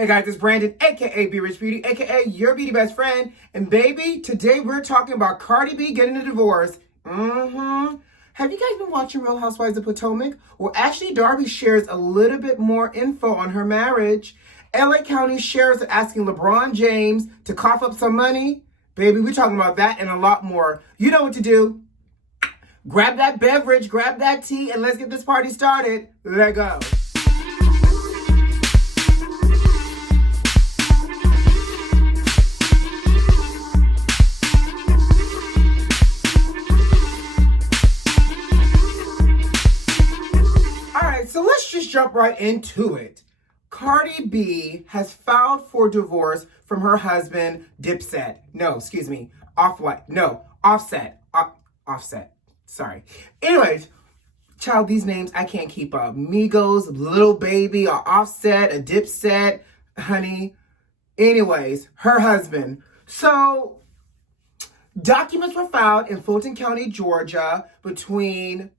Hey guys, it's Brandon, aka B.Rich Beauty, aka your beauty best friend. And baby, today we're talking about Cardi B getting a divorce. Have you guys been watching Real Housewives of Potomac? Well, actually, Darby shares a little bit more info on her marriage. LA County sheriffs are asking LeBron James to cough up some money. Baby, we're talking about that and a lot more. You know what to do. Grab that beverage, grab that tea, and let's get this party started. Let go. So let's just jump right into it. Cardi B has filed for divorce from her husband, Offset. Sorry. Anyways, child, these names, I can't keep up. Migos, Little Baby, or Offset, a Dipset, honey. Anyways, her husband. So, documents were filed in Fulton County, Georgia, between...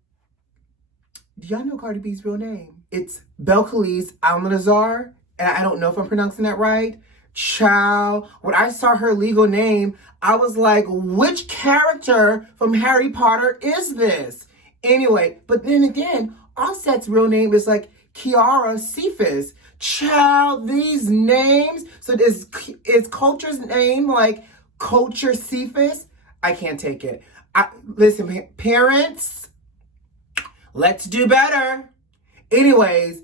Do y'all know Cardi B's real name? It's Belcalis Almanazar, and I don't know if I'm pronouncing that right. Child, when I saw her legal name, I was like, which character from Harry Potter is this? Anyway, but then again, Offset's real name is like Kiara Cephas. Child, these names. So is Culture's name like Culture Cephas? I can't take it. Listen, parents, let's do better. Anyways,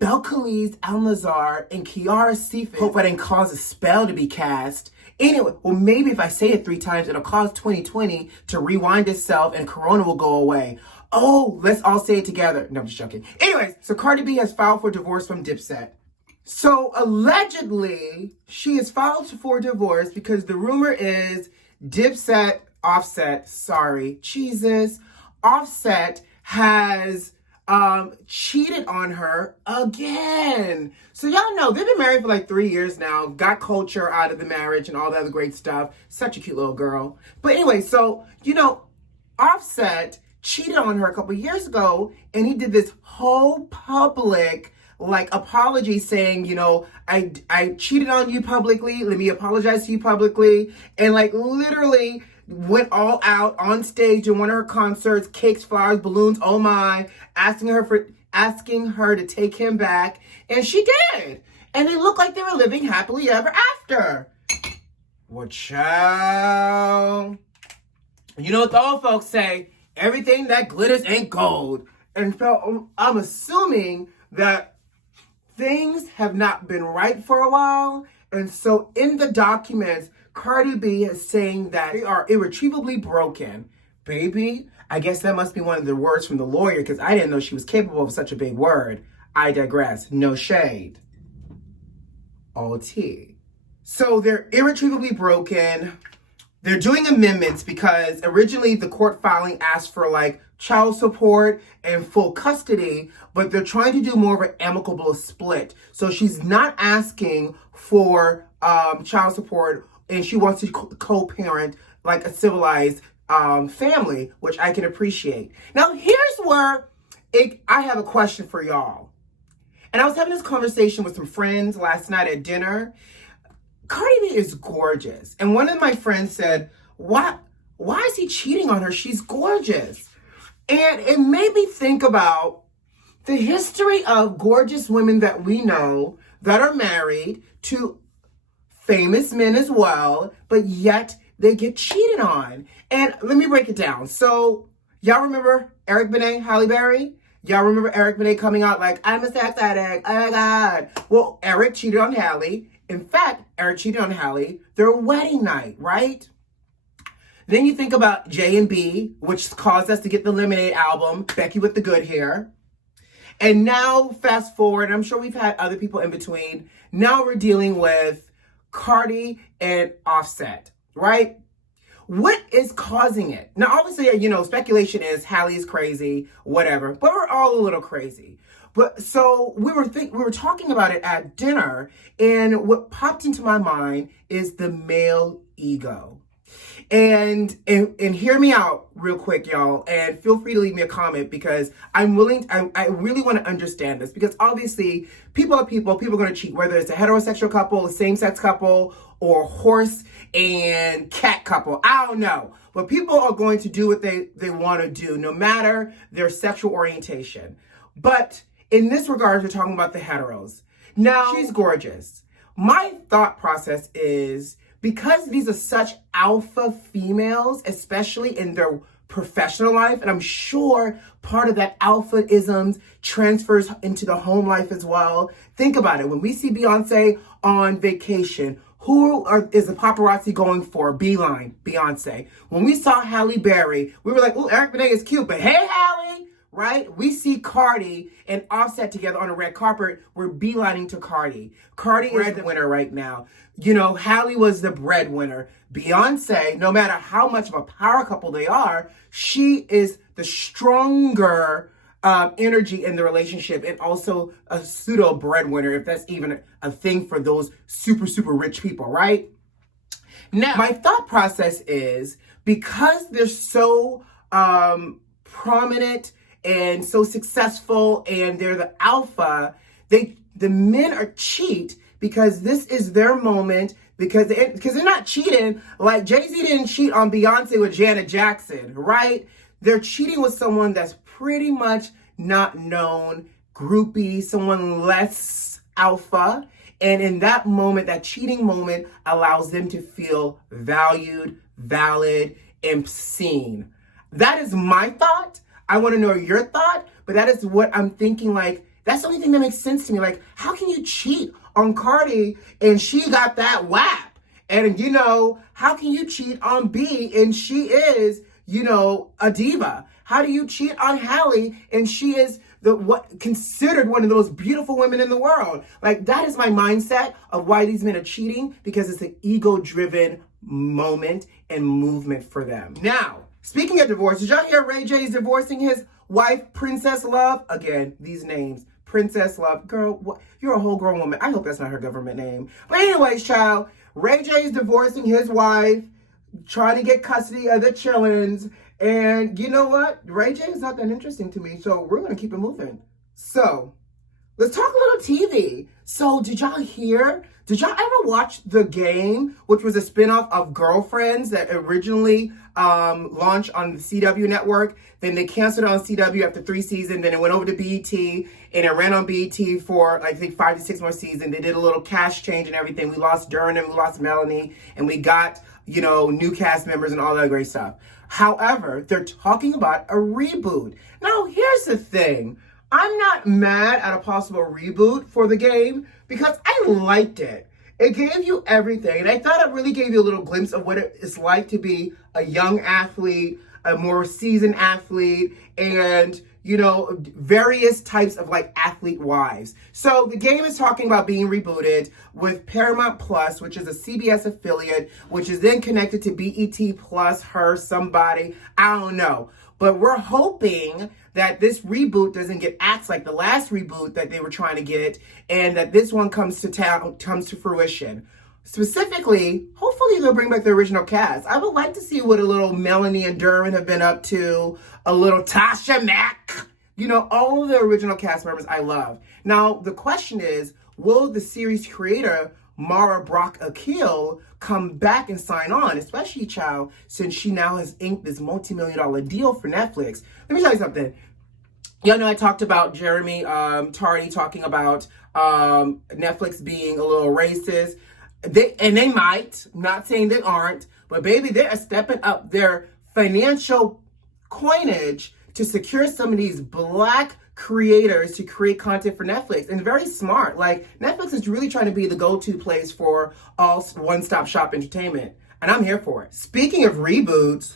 Belcalis Almanazar and Kiara Cephas. Hope I didn't cause a spell to be cast. Anyway, well, maybe if I say it 3 times, it'll cause 2020 to rewind itself and Corona will go away. Oh, let's all say it together. No, I'm just joking. Anyways, so Cardi B has filed for divorce from Dipset. So allegedly, she has filed for divorce because the rumor is Offset has cheated on her again. So y'all know they've been married for like 3 years now, got Culture out of the marriage and all that other great stuff. Such a cute little girl. But anyway, so, Offset cheated on her a couple years ago, and he did this whole public apology saying, I cheated on you publicly. Let me apologize to you publicly. And literally went all out on stage in one of her concerts, cakes, flowers, balloons, oh my, asking her to take him back. And she did. And they looked like they were living happily ever after. Well, child, you know what the old folks say, everything that glitters ain't gold. And so I'm assuming that things have not been right for a while. And so in the documents, Cardi B is saying that they are irretrievably broken. Baby, I guess that must be one of the words from the lawyer because I didn't know she was capable of such a big word. I digress. No shade. All tea. So they're irretrievably broken. They're doing amendments because originally the court filing asked for child support and full custody, but they're trying to do more of an amicable split. So she's not asking for child support, and she wants to co-parent like a civilized family, which I can appreciate. Now, here's where I have a question for y'all. And I was having this conversation with some friends last night at dinner. Cardi B is gorgeous. And one of my friends said, why is he cheating on her? She's gorgeous. And it made me think about the history of gorgeous women that we know that are married to famous men as well, but yet they get cheated on. And let me break it down. So y'all remember Eric Benet, Halle Berry? Y'all remember Eric Benet coming out like, I'm a sex addict, oh my God. Well, Eric cheated on Halle. In fact, Eric cheated on Halle their wedding night, right? Then you think about J&B, which caused us to get the Lemonade album, Becky with the Good Hair. And now, fast forward, I'm sure we've had other people in between. Now we're dealing with Cardi and Offset, right? What is causing it? Now, obviously, speculation is Halle is crazy, whatever, but we're all a little crazy. But so we were talking about it at dinner, and what popped into my mind is the male ego. And hear me out real quick, y'all, and feel free to leave me a comment because I really want to understand this, because obviously people are people are going to cheat, whether it's a heterosexual couple, a same-sex couple, or horse and cat couple. I don't know. But people are going to do what they want to do, no matter their sexual orientation. But in this regard, we're talking about the heteros. Now, she's gorgeous. My thought process is, because these are such alpha females, especially in their professional life, and I'm sure part of that alpha-isms transfers into the home life as well. Think about it. When we see Beyonce on vacation, is the paparazzi going for? Beeline, Beyonce. When we saw Halle Berry, we were like, "Ooh, Eric Benet is cute," but hey, Halle, right? We see Cardi and Offset together on a red carpet. We're beelining to Cardi. Cardi is the winner right now. You know, Halle was the breadwinner. Beyonce, no matter how much of a power couple they are, she is the stronger energy in the relationship, and also a pseudo breadwinner, if that's even a thing for those super, super rich people, right? Now, my thought process is, because they're so prominent and so successful and they're the alpha, the men are cheat because this is their moment, because they're not cheating. Like Jay-Z didn't cheat on Beyonce with Janet Jackson, right? They're cheating with someone that's pretty much not known, groupie, someone less alpha. And in that moment, that cheating moment allows them to feel valued, valid, and seen. That is my thought. I want to know your thought, but that is what I'm thinking. Like, that's the only thing that makes sense to me. Like, how can you cheat on Cardi and she got that WAP? And, you know, how can you cheat on B and she is, you know, a diva? How do you cheat on Halle and she is considered one of the most beautiful women in the world? Like, that is my mindset of why these men are cheating, because it's an ego-driven moment and movement for them. Now, speaking of divorce, did y'all hear Ray J is divorcing his wife, Princess Love? Again, these names. Princess Love. Girl, what? You're a whole grown woman. I hope that's not her government name. But anyways, child, Ray J is divorcing his wife, trying to get custody of the chillins. And you know what? Ray J is not that interesting to me, so we're going to keep it moving. So, let's talk a little TV. So, did y'all ever watch The Game, which was a spinoff of Girlfriends that originally launched on the CW network? Then they canceled it on CW after 3 seasons. Then it went over to BET, and it ran on BET for, I think, 5 to 6 more seasons. They did a little cast change and everything. We lost Durham, we lost Melanie, and we got, you know, new cast members and all that great stuff. However, they're talking about a reboot. Now, here's the thing. I'm not mad at a possible reboot for The Game because I liked it. It gave you everything. And I thought it really gave you a little glimpse of what it is like to be a young athlete, a more seasoned athlete, and, you know, various types of like athlete wives. So The Game is talking about being rebooted with Paramount Plus, which is a CBS affiliate, which is then connected to BET Plus, somebody, I don't know. But we're hoping that this reboot doesn't get axed like the last reboot that they were trying to get, and that this one comes to fruition. Specifically, hopefully they'll bring back the original cast. I would like to see what a little Melanie and Duran have been up to, a little Tasha Mack. You know, all of the original cast members I love. Now, the question is, will the series creator, Mara Brock Akil, come back and sign on, especially, child, since she now has inked this multi-million-dollar deal for Netflix? Let me tell you something. Y'all know I talked about Jeremy Tardy talking about Netflix being a little racist. They might, I'm not saying they aren't, but baby, they're stepping up their financial coinage to secure some of these Black creators to create content for Netflix. And very smart. Like, Netflix is really trying to be the go-to place for all one-stop shop entertainment. And I'm here for it. Speaking of reboots,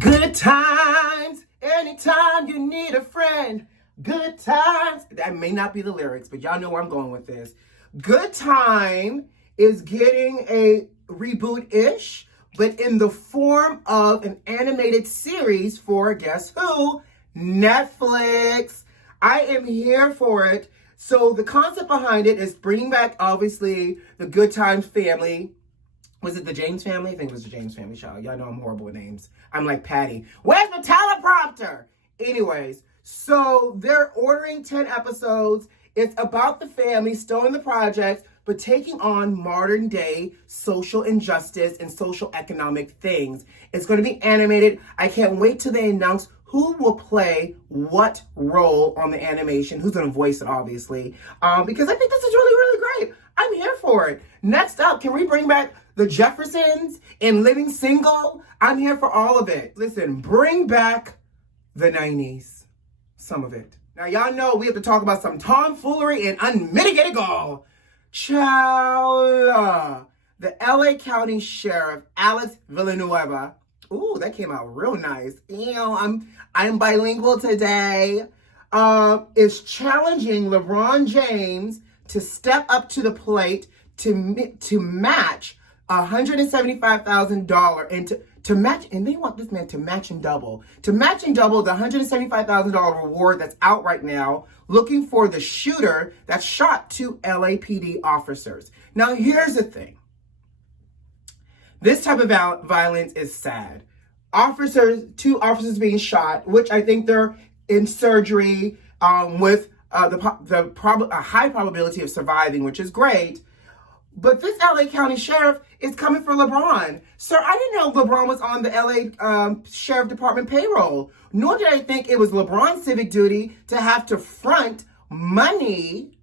good times, anytime you need a friend. Good times. That may not be the lyrics, but y'all know where I'm going with this. Good Time is getting a reboot-ish, but in the form of an animated series for, guess who? Netflix. I am here for it. So the concept behind it is bringing back, obviously, the Good Times family, Was it the James family? I think it was the James family, child. Y'all know I'm horrible with names. I'm like Patty. Where's the teleprompter? Anyways, so they're ordering 10 episodes. It's about the family still in the projects, but taking on modern day social injustice and social economic things. It's going to be animated. I can't wait till they announce who will play what role on the animation, who's going to voice it, obviously, because I think this is really, really great. I'm here for it. Next up, can we bring back the Jeffersons and Living Single? I'm here for all of it. Listen, bring back the 90s, some of it. Now, y'all know we have to talk about some tomfoolery and unmitigated gall. Child, the LA County Sheriff, Alex Villanueva. Ooh, that came out real nice. I'm bilingual today. Is challenging LeBron James to step up to the plate to match $175,000 and to match, and they want this man to match and double the $175,000 reward that's out right now, looking for the shooter that shot two LAPD officers. Now, here's the thing. This type of violence is sad. Two officers being shot, which I think they're in surgery with a high probability of surviving, which is great. But this LA County Sheriff is coming for LeBron. Sir, I didn't know LeBron was on the LA Sheriff Department payroll, nor did I think it was LeBron's civic duty to have to front money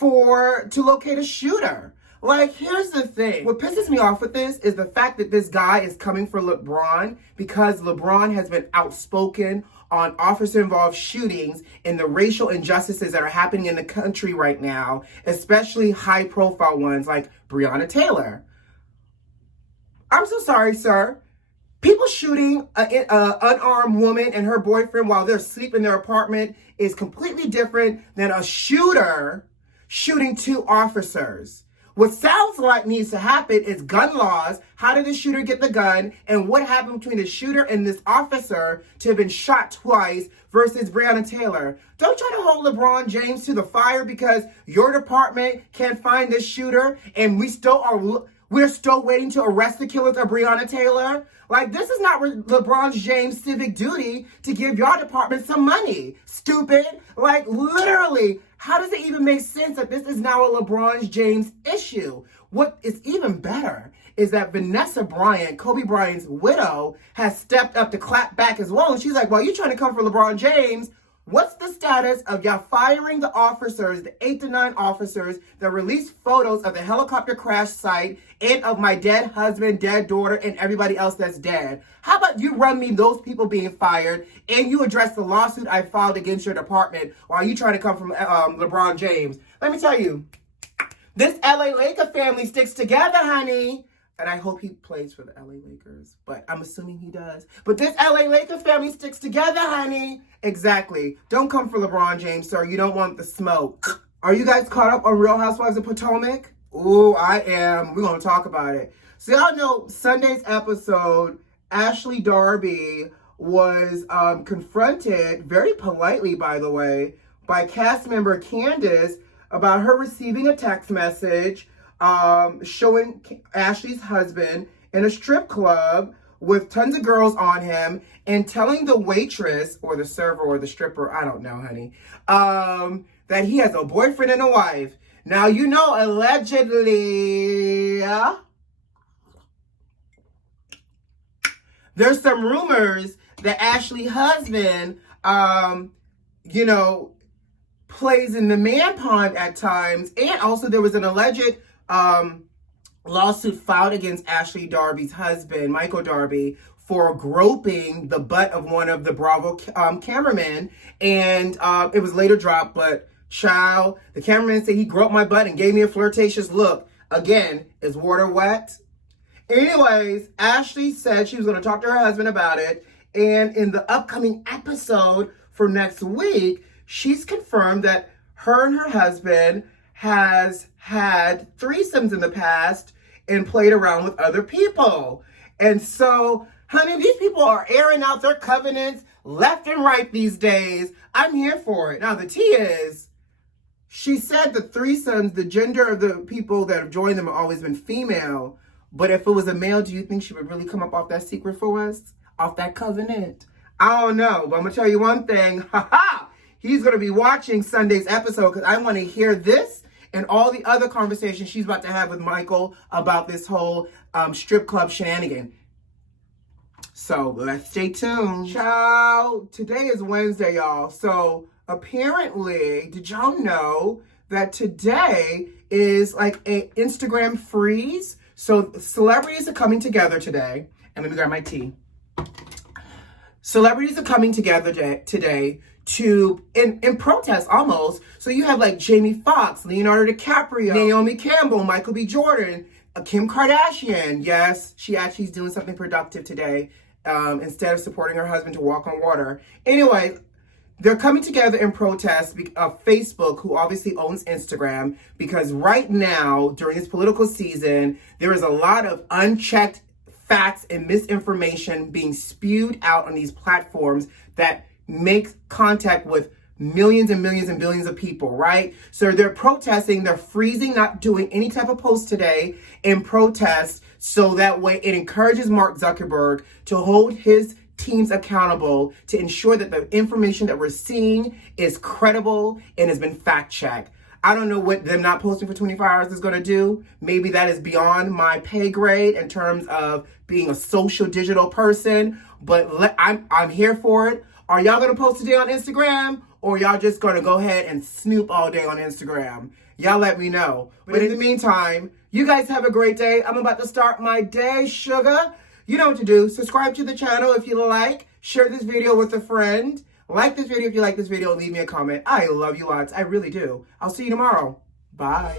to locate a shooter. Like, here's the thing. What pisses me off with this is the fact that this guy is coming for LeBron because LeBron has been outspoken on officer-involved shootings and the racial injustices that are happening in the country right now, especially high-profile ones like Breonna Taylor. I'm so sorry, sir. People shooting an unarmed woman and her boyfriend while they're asleep in their apartment is completely different than a shooter shooting two officers. What sounds like needs to happen is gun laws. How did the shooter get the gun? And what happened between the shooter and this officer to have been shot twice versus Breonna Taylor? Don't try to hold LeBron James to the fire because your department can't find this shooter and we're still waiting to arrest the killers of Breonna Taylor. Like, this is not LeBron James' civic duty to give your department some money. Stupid. Like, literally, how does it even make sense that this is now a LeBron James issue? What is even better is that Vanessa Bryant, Kobe Bryant's widow, has stepped up to clap back as well. And she's like, well, you're trying to come for LeBron James. What's the status of y'all firing the officers, the 8 to 9 officers that released photos of the helicopter crash site and of my dead husband, dead daughter, and everybody else that's dead? How about you run me those people being fired and you address the lawsuit I filed against your department while you trying to come from LeBron James? Let me tell you, this LA Laker family sticks together, honey. And I hope he plays for the LA Lakers, but I'm assuming he does. But this LA Lakers family sticks together, honey. Exactly. Don't come for LeBron James, sir. You don't want the smoke. Are you guys caught up on Real Housewives of Potomac? Ooh, I am. We're going to talk about it. So y'all know Sunday's episode, Ashley Darby was confronted, very politely, by the way, by cast member Candace about her receiving a text message showing Ashley's husband in a strip club with tons of girls on him and telling the waitress or the server or the stripper, I don't know, honey, that he has a boyfriend and a wife. Now, you know, allegedly, there's some rumors that Ashley's husband, plays in the man pond at times. And also there was an alleged lawsuit filed against Ashley Darby's husband, Michael Darby, for groping the butt of one of the Bravo cameramen. And it was later dropped, but child, the cameraman said he groped my butt and gave me a flirtatious look. Again, is water wet? Anyways, Ashley said she was going to talk to her husband about it. And in the upcoming episode for next week, she's confirmed that her and her husband has had threesomes in the past and played around with other people. And so, honey, these people are airing out their covenants left and right these days. I'm here for it. Now, the tea is, she said the threesomes, the gender of the people that have joined them have always been female, But if it was a male, do you think she would really come up off that secret for us? Off that covenant? I don't know, but I'm going to tell you one thing. He's going to be watching Sunday's episode because I want to hear this and all the other conversations she's about to have with Michael about this whole strip club shenanigan. So let's stay tuned. Ciao. Today is Wednesday, y'all. So apparently, did y'all know that today is like an Instagram freeze? So celebrities are coming together today. And let me grab my tea. Celebrities are coming together today to, in protest almost. So you have like Jamie Foxx, Leonardo DiCaprio, Naomi Campbell, Michael B. Jordan, Kim Kardashian. Yes, she actually is doing something productive today instead of supporting her husband to walk on water. Anyway, they're coming together in protest of Facebook, who obviously owns Instagram, because right now, during this political season, there is a lot of unchecked facts and misinformation being spewed out on these platforms that make contact with millions and millions and billions of people, right? So they're protesting, they're freezing, not doing any type of post today in protest, so that way it encourages Mark Zuckerberg to hold his teams accountable to ensure that the information that we're seeing is credible and has been fact-checked. I don't know what them not posting for 24 hours is going to do. Maybe that is beyond my pay grade in terms of being a social digital person, but I'm here for it. Are y'all going to post today on Instagram, or y'all just going to go ahead and snoop all day on Instagram? Y'all let me know. But in the meantime, you guys have a great day. I'm about to start my day, sugar. You know what to do. Subscribe to the channel if you like. Share this video with a friend. Like this video if you like this video. Leave me a comment. I love you lots. I really do. I'll see you tomorrow. Bye.